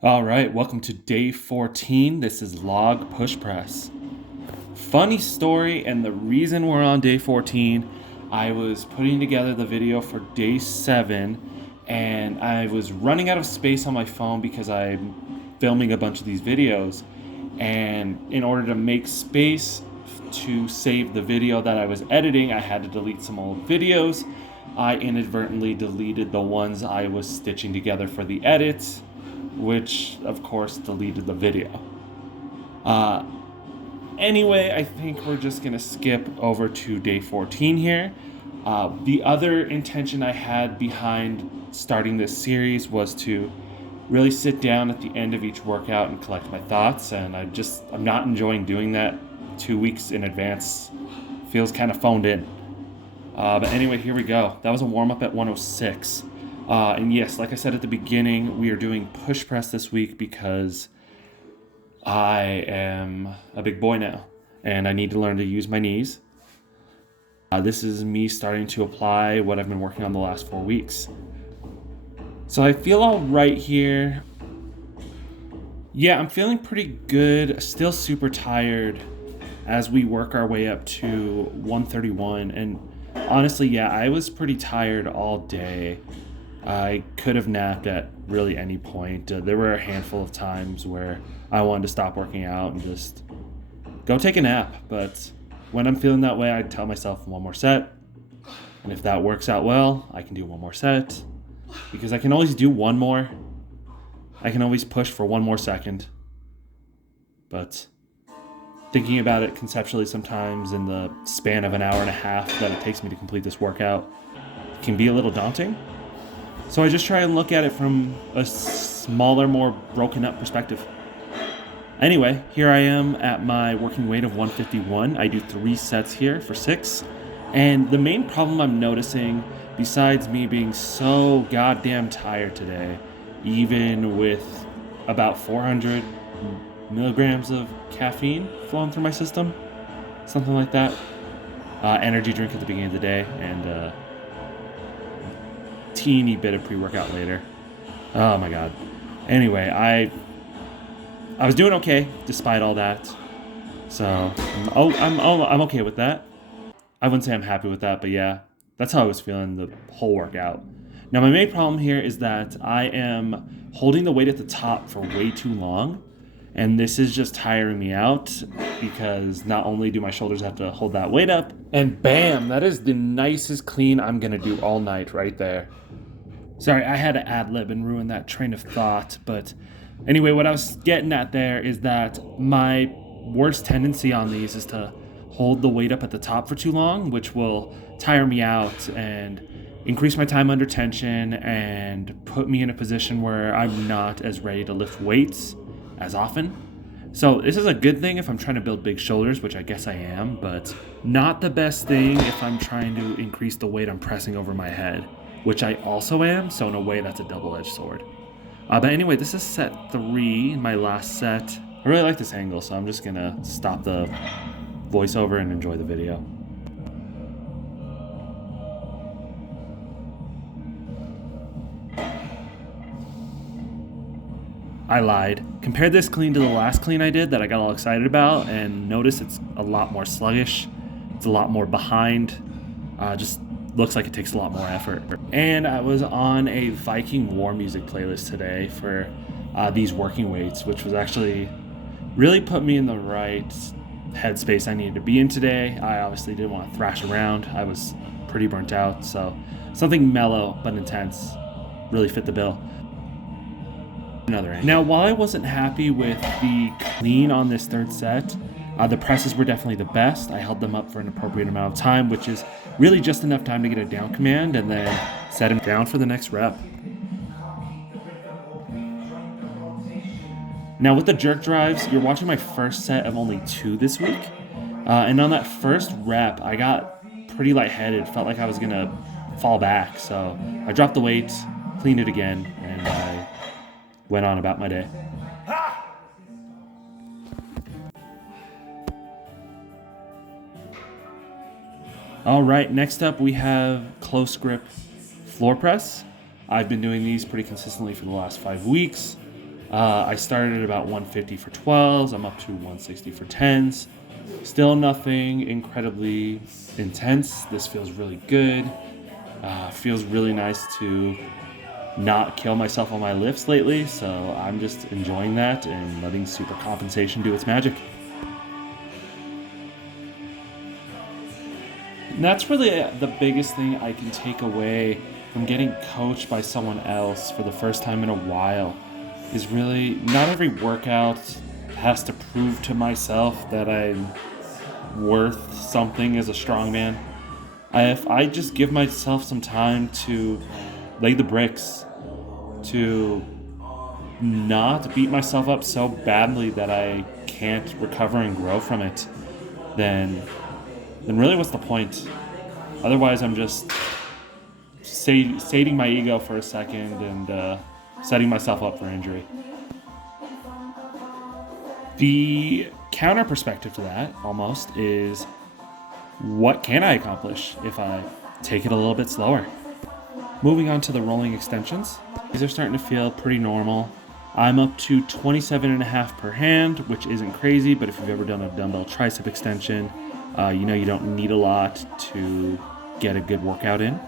All right, welcome to day 14. This is log push press. Funny story, and the reason we're on day 14, I was putting together the video for day 7, and I was running out of space on my phone because I'm filming a bunch of these videos. And in order to make space to save the video that I was editing, I had to delete some old videos. I inadvertently deleted the ones I was stitching together for the edits, which of course deleted the video. Uh, anyway, I think we're just gonna skip over to day 14 here. The other intention I had behind starting this series was to really sit down at the end of each workout and collect my thoughts, and I'm not enjoying doing that 2 weeks in advance. Feels kind of phoned in. But anyway, here we go. That was a warm up at 106. And yes, like I said at the beginning, we are doing push press this week because I am a big boy now and I need to learn to use my knees. This is me starting to apply what I've been working on the last 4 weeks. So I feel all right here. Yeah, I'm feeling pretty good. Still super tired as we work our way up to 131. And honestly, yeah, I was pretty tired all day. I could have napped at really any point. There were a handful of times where I wanted to stop working out and just go take a nap. But when I'm feeling that way, I tell myself one more set. And if that works out well, I can do one more set. Because I can always do one more. I can always push for one more second. But thinking about it conceptually sometimes in the span of an hour and a half that it takes me to complete this workout can be a little daunting. So I just try and look at it from a smaller, more broken up perspective. Anyway, here I am at my working weight of 151. I do 3 sets here for 6. And the main problem I'm noticing, besides me being so goddamn tired today, even with about 400 milligrams of caffeine flowing through my system, something like that, energy drink at the beginning of the day, and teeny bit of pre-workout later. Oh my god. Anyway, I was doing okay despite all that. So I'm okay with that. I wouldn't say I'm happy with that, but yeah, that's how I was feeling the whole workout. Now my main problem here is that I am holding the weight at the top for way too long, and this is just tiring me out because not only do my shoulders have to hold that weight up, and bam, that is the nicest clean I'm gonna do all night right there. Sorry, I had to ad-lib and ruin that train of thought, but anyway, what I was getting at there is that my worst tendency on these is to hold the weight up at the top for too long, which will tire me out and increase my time under tension and put me in a position where I'm not as ready to lift weights as often. So this is a good thing if I'm trying to build big shoulders, which I guess I am, but not the best thing if I'm trying to increase the weight I'm pressing over my head, which I also am, so in a way that's a double-edged sword. But anyway, this is set 3, my last set. I really like this angle, so I'm just gonna stop the voiceover and enjoy the video. I lied. Compared this clean to the last clean I did that I got all excited about, and notice it's a lot more sluggish. It's a lot more behind. Just looks like it takes a lot more effort. And I was on a Viking War music playlist today for these working weights, which was actually really put me in the right headspace I needed to be in today. I obviously didn't want to thrash around. I was pretty burnt out, so something mellow but intense really fit the bill. Now, while I wasn't happy with the clean on this third set, the presses were definitely the best. I held them up for an appropriate amount of time, which is really just enough time to get a down command and then set him down for the next rep. Now with the jerk drives, you're watching my first set of only 2 this week. And on that first rep, I got pretty lightheaded. Felt like I was going to fall back. So I dropped the weight, cleaned it again, and I went on about my day. All right, next up we have close grip floor press. I've been doing these pretty consistently for the last 5 weeks. I started at about 150 for 12s. I'm up to 160 for 10s. Still nothing incredibly intense. This feels really good. Feels really nice to not kill myself on my lifts lately, so I'm just enjoying that and letting super compensation do its magic. And that's really the biggest thing I can take away from getting coached by someone else for the first time in a while is really not every workout has to prove to myself that I'm worth something as a strongman. If I just give myself some time to lay the bricks, to not beat myself up so badly that I can't recover and grow from it, then really what's the point? Otherwise, I'm just sating my ego for a second and setting myself up for injury. The counter perspective to that almost is, what can I accomplish if I take it a little bit slower? Moving on to the rolling extensions. These are starting to feel pretty normal. I'm up to 27.5 per hand, which isn't crazy, but if you've ever done a dumbbell tricep extension, you know you don't need a lot to get a good workout in.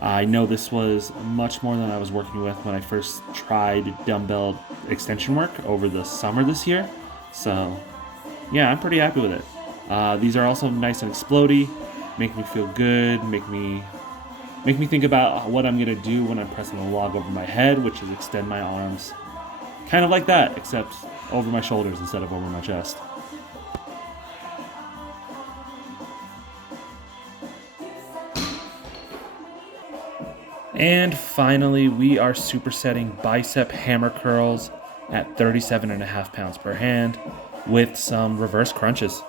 I know this was much more than I was working with when I first tried dumbbell extension work over the summer this year. So yeah, I'm pretty happy with it. These are also nice and explodey, make me feel good, make me think about what I'm gonna do when I'm pressing the log over my head, which is extend my arms. Kind of like that, except over my shoulders instead of over my chest. And finally, we are supersetting bicep hammer curls at 37.5 pounds per hand with some reverse crunches.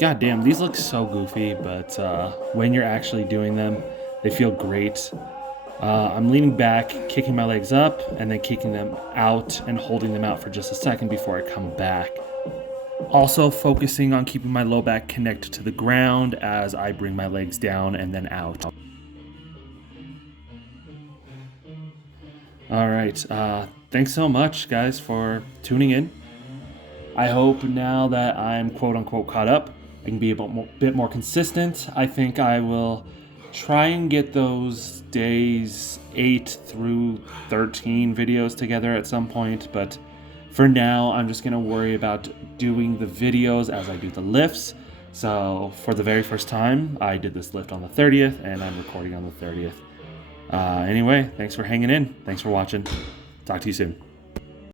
God damn, these look so goofy, but when you're actually doing them, they feel great. I'm leaning back, kicking my legs up, and then kicking them out and holding them out for just a second before I come back. Also focusing on keeping my low back connected to the ground as I bring my legs down and then out. All right, thanks so much, guys, for tuning in. I hope now that I'm quote unquote caught up, I can be a bit more consistent. I think I will try and get those days 8 through 13 videos together at some point, but for now, I'm just gonna worry about doing the videos as I do the lifts. So for the very first time, I did this lift on the 30th, and I'm recording on the 30th. Anyway, thanks for hanging in. Thanks for watching. Talk to you soon.